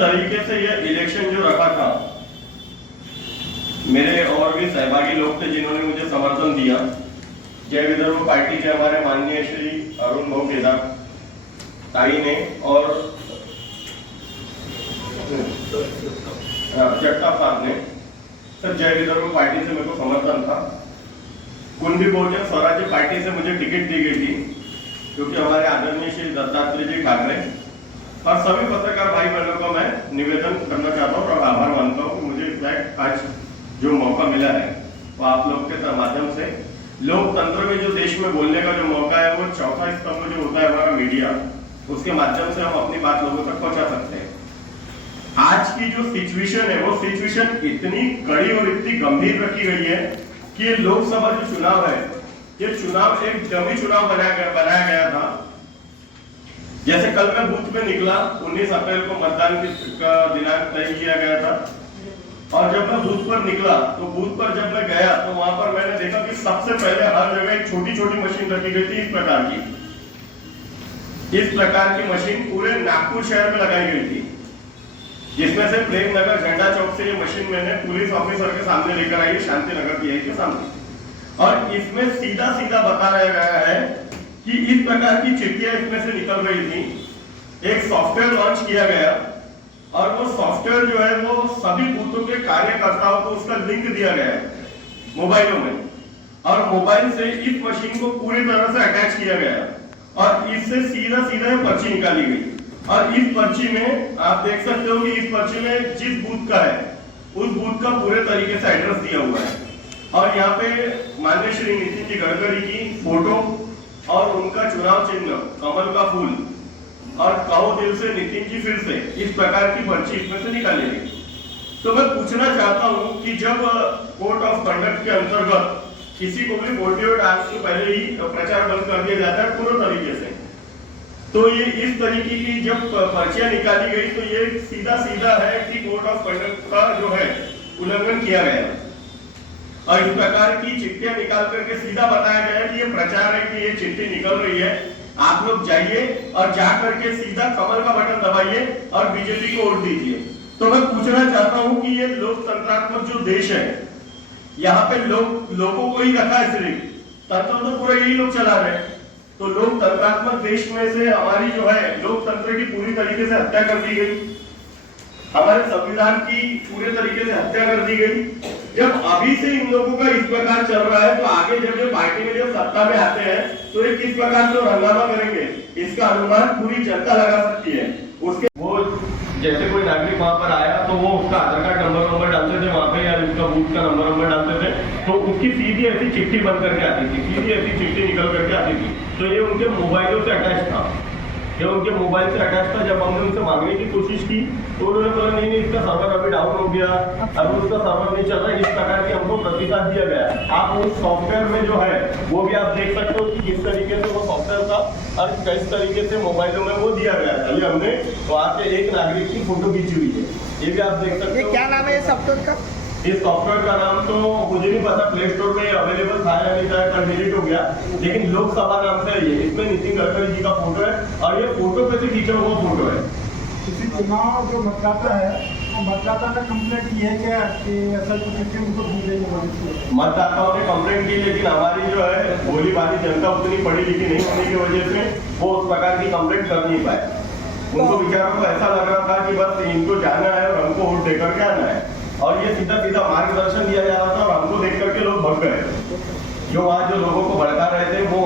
तरीके से यह इलेक्शन जो रखा था, मेरे और भी सहभागी लोग थे जिन्होंने मुझे समर्थन दिया। जय विदर्भ पार्टी के हमारे माननीय श्री अरुण भाऊ केदार ताई ने और जगताप साहब ने, सर जय विदर्भ पार्टी से मेरे को समर्थन था। कुंडी बहुजन स्वराज्य पार्टी से मुझे टिकट दी गई थी क्योंकि हमारे आदरणीय श्री दत्तात्रेय जी ठाकरे और सभी पत्रकार भाई बहनों को मैं निवेदन करना चाहता हूँ और आभार मानता हूँ कि मुझे इनफैक्ट आज जो मौका मिला है वो आप लोग के माध्यम से लोकतंत्र में जो देश में बोलने का जो मौका है, वो चौथा स्तंभ जो होता है हमारा मीडिया, उसके माध्यम से हम अपनी बात लोगों तक पहुंचा सकते हैं। आज की जो सिचुएशन है वो सिचुएशन इतनी कड़ी और इतनी गंभीर रखी गई है कि ये लोकसभा जो चुनाव है, ये चुनाव एक डमी चुनाव बनाया गया था। जैसे कल मैं बूथ पे निकला, 19 अप्रैल को मतदान का दिनांक तय किया गया था और जब मैं बूथ पर निकला तो बूथ पर जब मैं गया तो वहां पर मैंने देखा कि सबसे पहले हर जगह एक छोटी छोटी मशीन रखी गई थी। इस प्रकार की मशीन पूरे नागपुर शहर में लगाई गई थी, जिसमें से प्रेम नगर झंडा चौक से ये मशीन मैंने पुलिस ऑफिसर के सामने लेकर आई, शांति नगर पीआई के सामने। और इसमें सीधा सीधा बताया गया है कि इस प्रकार की चिट्ठियां इसमें से निकल रही थी। एक सॉफ्टवेयर लॉन्च किया गया और वो सॉफ्टवेयर जो है वो सभी बूथों के कार्यकर्ताओं को उसका लिंक दिया गया है मोबाइलों में, और मोबाइल से इस मशीन को पूरी तरह से अटैच किया गया और इससे सीधा सीधा पर्ची निकाली गई। और इस पर्ची में आप देख सकते हो कि इस पर्ची में जिस बूथ का है उस बूथ का पूरे तरीके से एड्रेस दिया हुआ है और यहाँ पे माननीय श्री नितिन जी गडकरी की फोटो और उनका चुनाव चिन्ह कमल का फूल और कहो दिल से नितिन जी फिर से, इस प्रकार की पर्ची इसमें से निकाली गई। तो मैं पूछना चाहता हूं कि जब कोड ऑफ कंडक्ट के अंतर्गत किसी को भी 48 आवर्स से पहले ही प्रचार बंद कर दिया जाता है पूरे तरीके से, तो ये इस तरीके की जब पर्चियां निकाली गई तो ये सीधा सीधा है कि कोड ऑफ कंडक्ट का जो है उल्लंघन किया गया और इस प्रकार की चिट्ठियां निकाल करके सीधा बताया गया कि ये प्रचार है कि ये चिट्ठी निकल रही है, आप लोग जाइए और जा करके सीधा कमल का बटन दबाइए और बीजेपी को वोट दीजिए। तो मैं पूछना चाहता हूं कि ये लोकतंत्रात्मक जो देश है, यहाँ पे लोगों को ही रखा है, सिर्फ तंत्र तो पूरा यही लोग चला रहे हैं। तो लोकतंत्रात्मक देश में से हमारी जो है लोकतंत्र की पूरी तरीके से हत्या कर दी गई, हमारे संविधान की पूरे तरीके से हत्या कर दी गई। जब अभी से इन लोगों का इस प्रकार चल रहा है तो आगे जब ये पार्टी में जब सत्ता में आते हैं तो ये किस प्रकार से हंगामा करेंगे, इसका अनुमान पूरी जनता लगा सकती है। उसके वो जैसे कोई नागरिक वहां पर आया तो वो उसका आधार कार्ड नंबर डालते थे वहां पे या उसका बूथ का नंबर डालते थे, तो उसकी सीधी ऐसी चिट्ठी बन करके आती थी, सीधी ऐसी चिट्ठी निकल करके आती थी। तो ये उनके मोबाइलों से अटैच था, ये उनके मोबाइल से अटैच था। जब हमने उनसे मांगने की कोशिश की तो उन्होंने बोला नहीं इसका सर्वर अभी डाउन हो गया, अभी उसका सर्वर नहीं चल रहा है, इस प्रकार की हमको प्रतिसाद दिया गया। आप उस सॉफ्टवेयर में जो है वो भी आप देख सकते हो कि किस तरीके से वो सॉफ्टवेयर था और किस तरीके से मोबाइलों में वो दिया गया था। ये हमने वहाँ के एक नागरिक की फोटो खींची हुई है, ये भी आप देख सकते हो। क्या नाम है ये सॉफ्टवेयर का? इस सॉफ्टवेयर का नाम तो मुझे नहीं पता, प्ले स्टोर में अवेलेबल था या नहीं था, कल डिलीट हो गया, लेकिन लोकसभा नाम से है ये। इसमें नितिन गडकरी जी का फोटो है और ये फोटो पे से खींचा हुआ फोटो है। किसी चुनाव जो मतदाता है वो मतदाता ने कंप्लेंट की है क्या कि ऐसा कुछ चिट्ठी उनको दी गई है? मतदाताओं ने कंप्लेंट की, लेकिन हमारी जो है भोली भाली जनता उतनी पढ़ी लिखी नहीं होने की वजह से वो उस प्रकार की कंप्लेंट कर नहीं पाए। उनको बेचारों को ऐसा लग रहा था कि बस इनको जाना है और हमको वोट देकर के आना है, और ये सीधा सीधा मार्गदर्शन दिया जा रहा था और हमको देख करके लोग भग गए। जो वहाँ जो लोगों को भड़का रहे थे वो